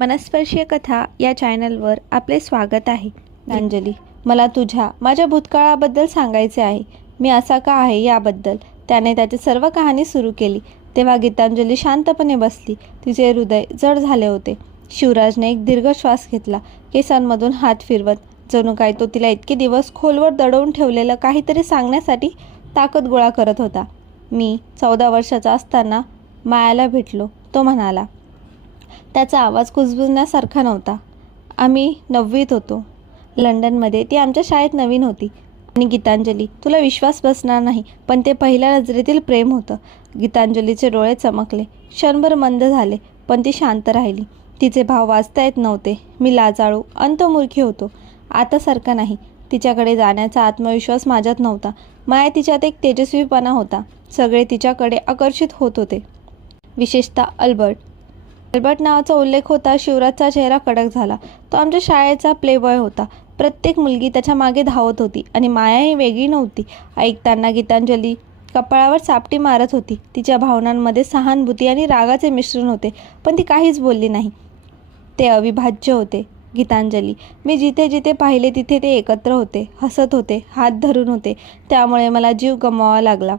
मनस्पर्शीय कथा या चॅनलवर आपले स्वागत आहे. अंजली मला तुझ्या माझ्या भूतकाळाबद्दल सांगायचे आहे. मी असा का आहे याबद्दल? त्याने त्याची सर्व कहाणी सुरू केली. तेव्हा गीतांजली शांतपणे बसली. तिचे हृदय जड झाले होते. शिवराजने एक दीर्घ श्वास घेतला. केसांमधून हात फिरवत जणू काय तो तिला इतके दिवस खोलवर दडवून ठेवलेलं काहीतरी सांगण्यासाठी ताकद गोळा करत होता. मी चौदा वर्षाचा असताना मायाला भेटलो. तो म्हणाला त्याचा आवाज कुजबुजण्यासारखा नव्हता. आम्ही नववीत होतो. लंडनमध्ये ती आमच्या शाळेत नवीन होती. आणि गीतांजली तुला विश्वास बसणार नाही पण ते पहिल्या नजरेतील प्रेम होतं. गीतांजलीचे डोळे चमकले. क्षणभर मंद झाले पण ती शांत राहिली. तिचे भाव वाचता येत नव्हते. मी लाजाळू अंतमूर्खी होतो. आतासारखा नाही. तिच्याकडे जाण्याचा आत्मविश्वास माझ्यात नव्हता. माया तिच्यात एक तेजस्वीपणा होता. सगळे तिच्याकडे आकर्षित होत होते. विशेषतः अल्बर्ट. अल्बर्ट नावाचा उल्लेख होता शिवराजचा चेहरा कडक झाला. तो आमच्या शाळेचा प्लेबॉय होता. प्रत्येक मुलगी त्याच्यामागे धावत होती आणि माया ही वेगळी नव्हती. ऐकताना गीतांजली कपाळावर चापटी मारत होती. तिच्या भावनांमध्ये सहानुभूती आणि रागाचे मिश्रण होते पण ती काहीच बोलली नाही. ते अविभाज्य होते गीतांजली. मी जिथे जिथे पाहिले तिथे ते एकत्र होते हसत होते हात धरून होते. त्यामुळे मला जीव गमवावा लागला.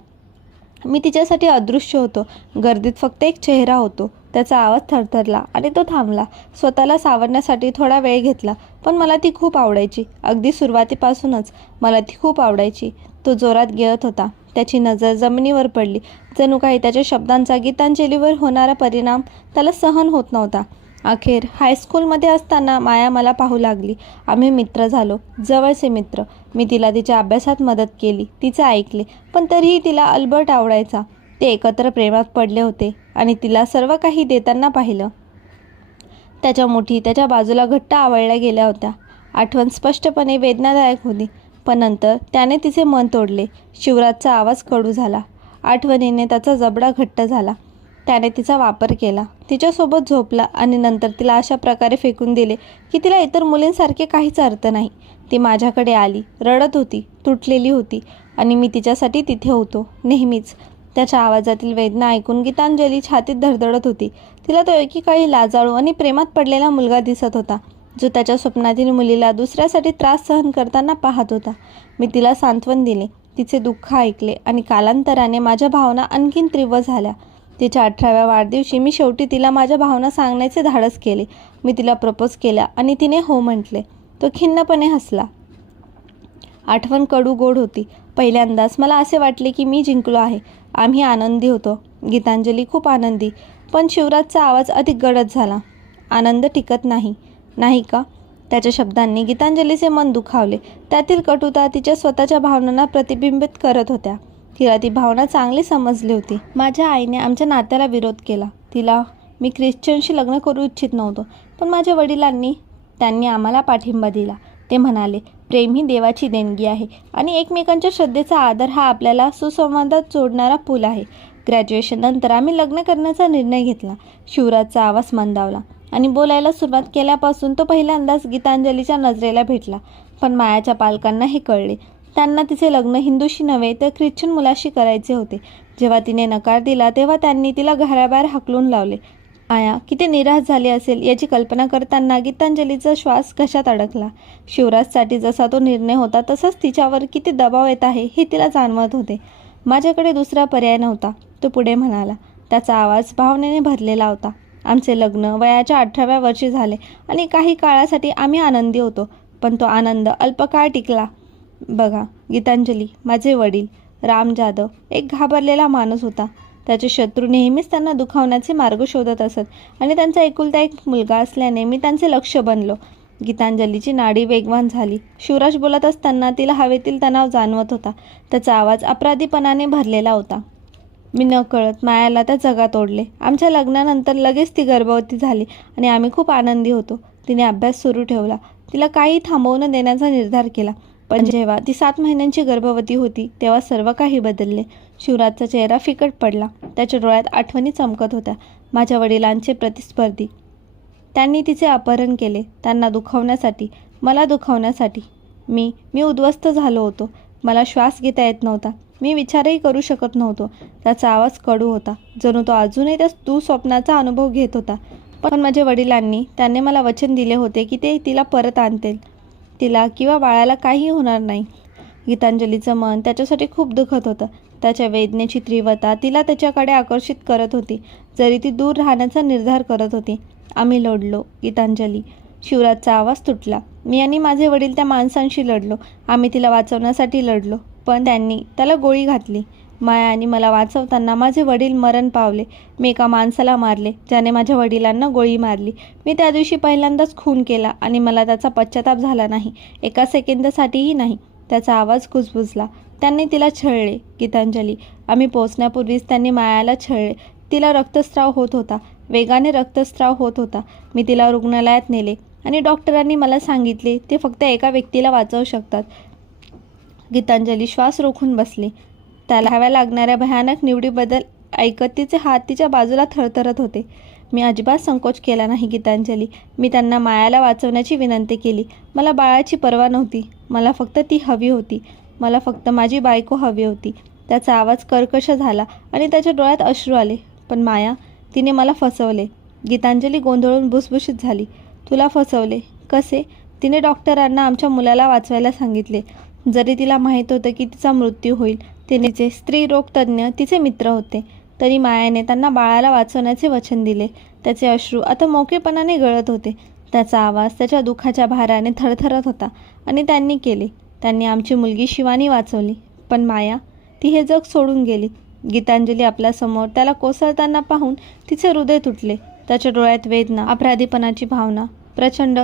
मी तिच्यासाठी अदृश्य होतो. गर्दीत फक्त एक चेहरा होतो. त्याचा आवाज थरथरला आणि तो थांबला. स्वतःला सावरण्यासाठी थोडा वेळ घेतला पण मला ती खूप आवडायची. अगदी सुरुवातीपासूनच मला ती खूप आवडायची. तो जोरात गिळत होता. त्याची नजर जमिनीवर पडली. जणू काही त्याच्या शब्दांचा गीतांजलीवर होणारा परिणाम त्याला सहन होत नव्हता. अखेर हायस्कूलमध्ये असताना माया मला पाहू लागली. आम्ही मित्र झालो. जवळचे मित्र. मी तिला तिच्या अभ्यासात मदत केली. तिचं ऐकले. पण तरीही तिला अल्बर्ट आवडायचा. ते एकत्र प्रेमात पडले होते आणि तिला सर्व काही देताना पाहिलं. त्याच्या मुठी त्याच्या बाजूला घट्ट आवळल्या गेल्या होत्या. आठवण स्पष्टपणे वेदनादायक होती पण नंतर त्याने तिचे मन तोडले. शिवराजचा आवाज कडू झाला. आठवणीने त्याचा जबडा घट्ट झाला. त्याने तिचा वापर केला. तिच्यासोबत झोपला आणि नंतर तिला अशा प्रकारे फेकून दिले की तिला इतर मुलींसारखे काहीच अर्थ नाही. ती माझ्याकडे आली रडत होती तुटलेली होती आणि मी तिच्यासाठी तिथे होतो नेहमीच. त्याच्या आवाजातील वेदना ऐकून गीतांजली छातीत धडधडत होती. तिला तो एकीकाळी लाजाळू आणि प्रेमात पडलेला मुलगा दिसत होता जो त्याच्या स्वप्नातील मुलीला दुसऱ्यासाठी त्रास सहन करताना पाहत होता. मी तिला सांत्वन दिले तिचे दुःख ऐकले आणि कालांतराने माझ्या भावना आणखीन तीव्र झाल्या. तिच्या अठराव्या वाढदिवशी मी शेवटी तिला माझ्या भावना सांगण्याचे धाडस केले. मी तिला प्रपोज केला आणि तिने हो म्हटले. तो खिन्नपणे हसला. आठवण कडू गोड होती. पहिल्यांदाच मला असे वाटले की मी जिंकलो आहे. आम्ही आनंदी होतो. गीतांजली खूप आनंदी पण शिवराजचा आवाज अधिक गडद झाला. आनंद टिकत नाही. नाही का? त्याच्या शब्दांनी गीतांजलीचे मन दुखावले. त्यातील कटुता तिच्या स्वतःच्या भावनांना प्रतिबिंबित करत होत्या. तिला ती भावना चांगली समजली होती. माझ्या आईने आमच्या नात्याला विरोध केला. तिला मी ख्रिश्चनशी लग्न करू इच्छित नव्हतो पण माझ्या वडिलांनी त्यांनी आम्हाला पाठिंबा दिला. ते म्हणाले प्रेम ही देवाची देणगी आहे आणि एकमेकांच्या श्रद्धेचा आदर हा आपल्याला सुसंवादात जोडणारा पूल आहे. ग्रॅज्युएशन नंतर आम्ही लग्न करण्याचा निर्णय घेतला. शिवराजचा आवाज मंदावला आणि बोलायला सुरुवात केल्यापासून तो पहिल्यांदाच गीतांजलीच्या नजरेला भेटला. पण मायाच्या पालकांना हे कळले. त्यांना तिचे लग्न हिंदूशी नव्हे तर ख्रिश्चन मुलाशी करायचे होते. जेव्हा तिने नकार दिला तेव्हा त्यांनी तिला घराबाहेर हकलून लावले. आया किती निराश झाली असेल याची कल्पना करताना गीतांजलीचा श्वास कशात अडकला. शिवराजसाठी जसा तो निर्णय होता तसाच तिच्यावर किती दबाव येत आहे हे तिला जाणवत होते. माझ्याकडे दुसरा पर्याय नव्हता तो पुढे म्हणाला. त्याचा आवाज भावनेने भरलेला होता. आमचे लग्न वयाच्या अठराव्या वर्षी झाले आणि काही काळासाठी आम्ही आनंदी होतो पण तो आनंद अल्पकाळ टिकला. बघा गीतांजली माझे वडील राम जाधव एक घाबरलेला माणूस होता. त्याचे शत्रू नेहमीच त्यांना दुखावण्याचे मार्ग शोधत असत. आणि त्यांचा एकुलता एक मुलगा असल्याने मी त्यांचे लक्ष बनलो. गीतांजलीची नाडी वेगवान झाली. शिवराज बोलत असताना तिला हवेतील तणाव जाणवत होता. त्याचा आवाज अपराधीपणाने भरलेला होता. मी न कळत मायाला त्या जगात ओढले. आमच्या लग्नानंतर लगेच ती गर्भवती झाली आणि आम्ही खूप आनंदी होतो. तिने अभ्यास सुरू ठेवला. तिला काही थांबवून देण्याचा निर्धार केला. पण जेव्हा ती सात महिन्यांची गर्भवती होती तेव्हा सर्व काही बदलले. शिवराजचा चेहरा फिकट पडला. त्याच्या डोळ्यात आठवणी चमकत होत्या. माझ्या वडिलांचे प्रतिस्पर्धी. त्यांनी तिचे अपहरण केले. त्यांना दुखावण्यासाठी मला दुखावण्यासाठी. मी मी उद्ध्वस्त झालो होतो. मला श्वास घेता येत नव्हता. मी विचारही करू शकत नव्हतो. त्याचा आवाज कडू होता. जणू तो अजूनही त्या तू स्वप्नाचा अनुभव घेत होता. पण माझ्या वडिलांनी त्यांनी मला वचन दिले होते की ते तिला परत आणतील. तिला किंवा बाळाला काहीही होणार नाही. गीतांजलीचं मन त्याच्यासाठी खूप दुखत होतं. त्याच्या वेदनेची तीव्रता तिला त्याच्याकडे आकर्षित करत होती. जरी ती दूर राहण्याचा निर्धार करत होती. आम्ही लढलो. गीतांजली शिवराजचा आवाज तुटला. मी आणि माझे वडील त्या माणसांशी लढलो. आम्ही तिला वाचवण्यासाठी लढलो. पण त्यांनी त्याला गोळी घातली. माया आणि मला वाचवताना माझे वडील मरण पावले. मी एका माणसाला मारले. ज्याने माझ्या वडिलांना गोळी मारली. मी त्या दिवशी पहिल्यांदाच खून केला आणि मला त्याचा पश्चाताप झाला नाही. एका सेकंदासाठीही नाही. त्याचा आवाज कुजबुजला. त्यांनी तिला छळले. गीतांजली आम्ही पोचण्यापूर्वीच त्यांनी मायाला छळले. तिला रक्तस्राव होत होता. वेगाने रक्तस्राव होत होता. मी तिला रुग्णालयात नेले आणि डॉक्टरांनी मला सांगितले ते फक्त एका व्यक्तीला वाचवू शकतात. गीतांजली श्वास रोखून बसली. त्याला हव्या लागणाऱ्या भयानक निवडीबद्दल ऐकत तिचे हात तिच्या बाजूला थरथरत होते. मी अजिबात संकोच केला नाही गीतांजली. मी त्यांना मायाला वाचवण्याची विनंती केली. मला बाळाची पर्वा नव्हती. मला फक्त ती हवी होती. मला फक्त माझी बायको हवी होती. त्याचा आवाज कर्कश झाला आणि त्याच्या डोळ्यात अश्रू आले. पण माया तिने मला फसवले. गीतांजली गोंधळून भुसभुशीत झाली. तुला फसवले? कसे? तिने डॉक्टरांना आमच्या मुलाला वाचवायला सांगितले. जरी तिला माहीत होतं की तिचा मृत्यू होईल तिनेचे स्त्री रोग तज्ज्ञ तिचे मित्र होते. तरी मायाने त्यांना बाळाला वाचवण्याचे वचन दिले. त्याचे अश्रू आता मोकेपणाने गळत होते. त्याचा आवाज त्याच्या दुःखाच्या भाराने थरथरत होता आणि त्यांनी केले. त्यांनी आमची मुलगी शिवानी वाचवली. पण माया ती हे जग सोडून गेली. गीतांजली आपल्यासमोर त्याला कोसळताना पाहून तिचे हृदय तुटले. त्याच्या डोळ्यात वेदना अपराधीपणाची भावना प्रचंड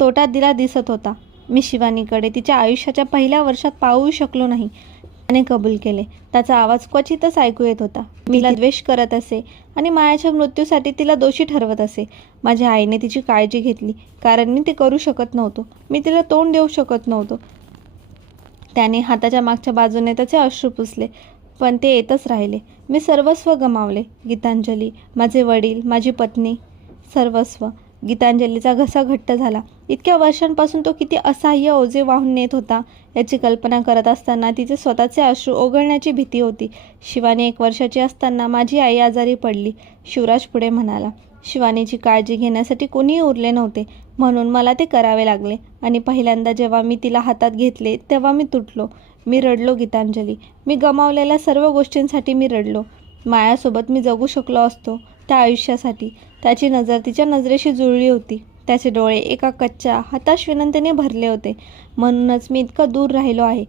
तोटा दिला दिसत होता. मी शिवानीकडे तिच्या आयुष्याच्या पहिल्या वर्षात पाहू शकलो नाही. त्याने कबूल केले. त्याचा आवाज क्वचितच ऐकू येत होता. मीला द्वेष करत असे आणि मायाच्या मृत्यूसाठी तिला दोषी ठरवत असे. माझ्या आईने तिची काळजी घेतली कारण मी ते करू शकत नव्हतो. मी तिला तोंड देऊ शकत नव्हतो. त्याने हाताच्या मागच्या बाजूने त्याचे अश्रू पुसले पण ते येतच राहिले. मी सर्वस्व गमावले. गीतांजली माझे वडील माझी पत्नी सर्वस्व. गीतांजलीचा घसा घट्ट झाला. इतक्या वर्षांपासून तो किती असह्य ओझे वाहून नेत होता याची कल्पना करत असताना तिचे स्वतःचे अश्रू ओघळण्याची भीती होती. शिवानी एक वर्षाची असताना माझी आई आजारी पडली शिवराज पुढे म्हणाला शिवानीची काळजी घेण्यासाठी कोणीही उरले नव्हते म्हणून मला ते करावे लागले. आणि पहिल्यांदा जेव्हा मी तिला हातात घेतले तेव्हा मी तुटलो. मी रडलो गीतांजली. मी गमावलेल्या सर्व गोष्टींसाठी मी रडलो. मायासोबत मी जगू शकलो असतो त्या आयुष्यासाठी. त्याची नजर तिच्या नजरेशी जुळली होती. त्याचे डोळे एका कच्च्या हताश विनंतीने भरले होते. म्हणूनच मी इतकं दूर राहिलो आहे.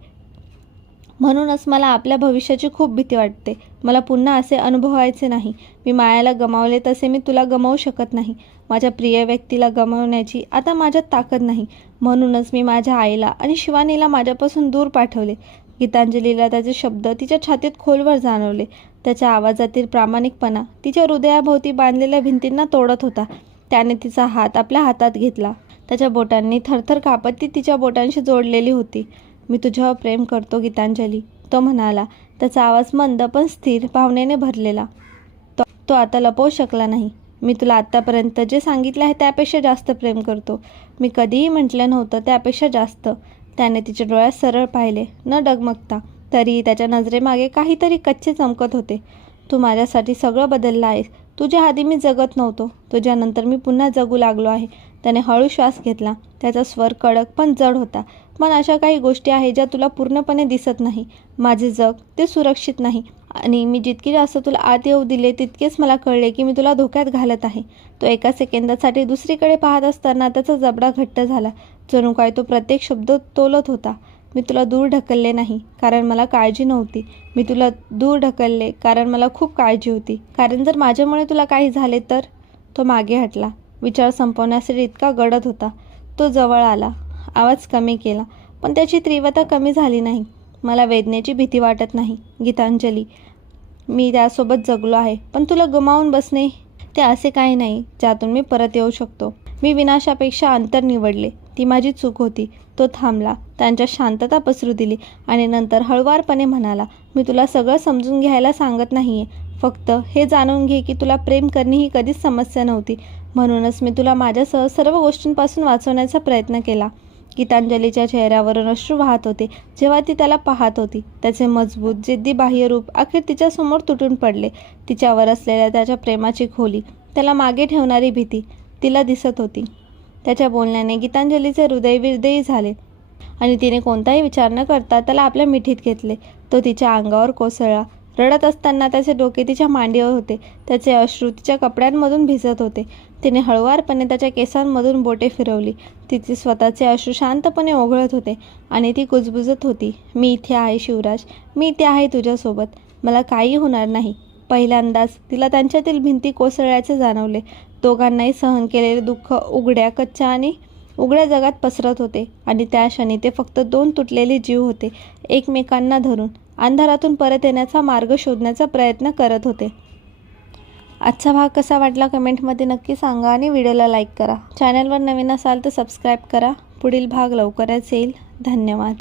म्हणूनच मला आपल्या भविष्याची खूप भीती वाटते. मला पुन्हा असे अनुभवायचे नाही. मी मायाला गमावले तसे मी तुला गमावू शकत नाही. माझ्या प्रिय व्यक्तीला गमावण्याची आता माझ्यात ताकद नाही. म्हणूनच मी माझ्या आईला आणि शिवानीला माझ्यापासून दूर पाठवले. गीतांजलीला त्याचे शब्द तिच्या छातीत खोलवर जाणवले. त्याच्या आवाजातील प्रामाणिकपणा तिच्या हृदयाभोवती बांधलेल्या भिंतींना तोडत होता. त्याने तिचा हात आपल्या हातात घेतला. त्याच्या बोटांनी थरथर कापत ती तिच्या बोटांशी जोडलेली होती. मी तुझ्यावर प्रेम करतो गीतांजली तो म्हणाला. त्याचा आवाज मंद पण स्थिर भावनेने भरलेला. तो तो आता लपवू शकला नाही. मी तुला आत्तापर्यंत जे सांगितले आहे त्यापेक्षा जास्त प्रेम करतो. मी कधीही म्हटलं नव्हतं त्यापेक्षा जास्त. त्याने तिच्या डोळ्यात सरळ पाहिले. न डगमगता तरी त्याच्या नजरेमागे काहीतरी कच्चे चमकत होते. तू माझ्यासाठी सगळं बदललं आहेस. तुझ्या आधी मी जगत नव्हतो. तुझ्यानंतर मी पुन्हा जगू लागलो आहे. त्याने हळू श्वास घेतला. त्याचा स्वर कडक पण जड होता. पण अशा काही गोष्टी आहेत ज्या तुला पूर्णपणे दिसत नाही. माझे जग ते सुरक्षित नाही. आणि मी जितकी जास्त तुला आत येऊ दिले तितकेच मला कळले की मी तुला धोक्यात घालत आहे. तो एका सेकंदासाठी दुसरीकडे पाहत असताना त्याचा जबडा घट्ट झाला. जणू काय तो प्रत्येक शब्द तोलत होता. मी तुला दूर ढकलले नाही कारण मला काळजी नव्हती. मी तुला दूर ढकलले कारण मला खूप काळजी होती. कारण जर माझ्यामुळे तुला काही झाले तर? तो मागे हटला. विचार संपवण्यासाठी इतका गडद होता. तो जवळ आला. आवाज कमी केला. पण त्याची तीव्रता कमी झाली नाही. मला वेदनेची भीती वाटत नाही गीतांजली. मी त्यासोबत जगलो आहे पण तुला गमावून बसणे ते असे काही नाही ज्यातून मी परत येऊ शकतो. मी विनाशापेक्षा अंतर निवडले. ती माझी चूक होती. तो थांबला त्यांच्या शांतता पसरू दिली आणि नंतर हळुवारपणे म्हणाला मी तुला सगळं समजून घ्यायला सांगत नाही आहे फक्त हे जाणून घे की तुला प्रेम करणे ही कधीच समस्या नव्हती. म्हणूनच मी तुला माझ्यासह सर्व गोष्टींपासून वाचवण्याचा प्रयत्न केला. गीतांजलीच्या चेहऱ्यावरून अश्रू वाहत होते. जेव्हा ती त्याला पाहत होती त्याचे मजबूत जिद्दी बाह्य रूप अखेर तिच्यासमोर तुटून पडले. तिच्यावर असलेल्या त्याच्या प्रेमाची खोली त्याला मागे ठेवणारी भीती तिला दिसत होती. त्याच्या बोलण्याने गीतांजलीचे हृदय विरदयी झाले आणि तिने कोणताही विचार न करता त्याला आपल्या मिठीत घेतले. तो तिच्या अंगावर कोसळला. रडत असताना त्याचे डोके तिच्या मांडीवर होते. त्याचे अश्रू तिच्या कपड्यांमधून भिजत होते. तिने हळुवारपणे त्याच्या केसांमधून बोटे फिरवली. तिचे स्वतःचे अश्रू शांतपणे ओघळत होते आणि ती कुजबुजत होती. मी इथे आहे शिवराज. मी इथे आहे तुझ्यासोबत. मला काही होणार नाही. पहिल्यांदाच तिला त्यांच्यातील भिंती कोसळल्याचे जाणवले. दोघांनाही सहन केलेले दुःख उघड्या कच्च्या आणि उघड्या जगात पसरत होते आणि त्या क्षणी ते फक्त दोन तुटलेले जीव होते एकमेकांना धरून. अंधारातून परत येण्याचा मार्ग शोधण्याचा प्रयत्न करत होते. आजचा भाग कसा वाटला कमेंटमध्ये नक्की सांगा आणि व्हिडिओला लाईक करा. चॅनलवर नवीन असाल तर सबस्क्राईब करा. पुढील भाग लवकरच येईल. धन्यवाद.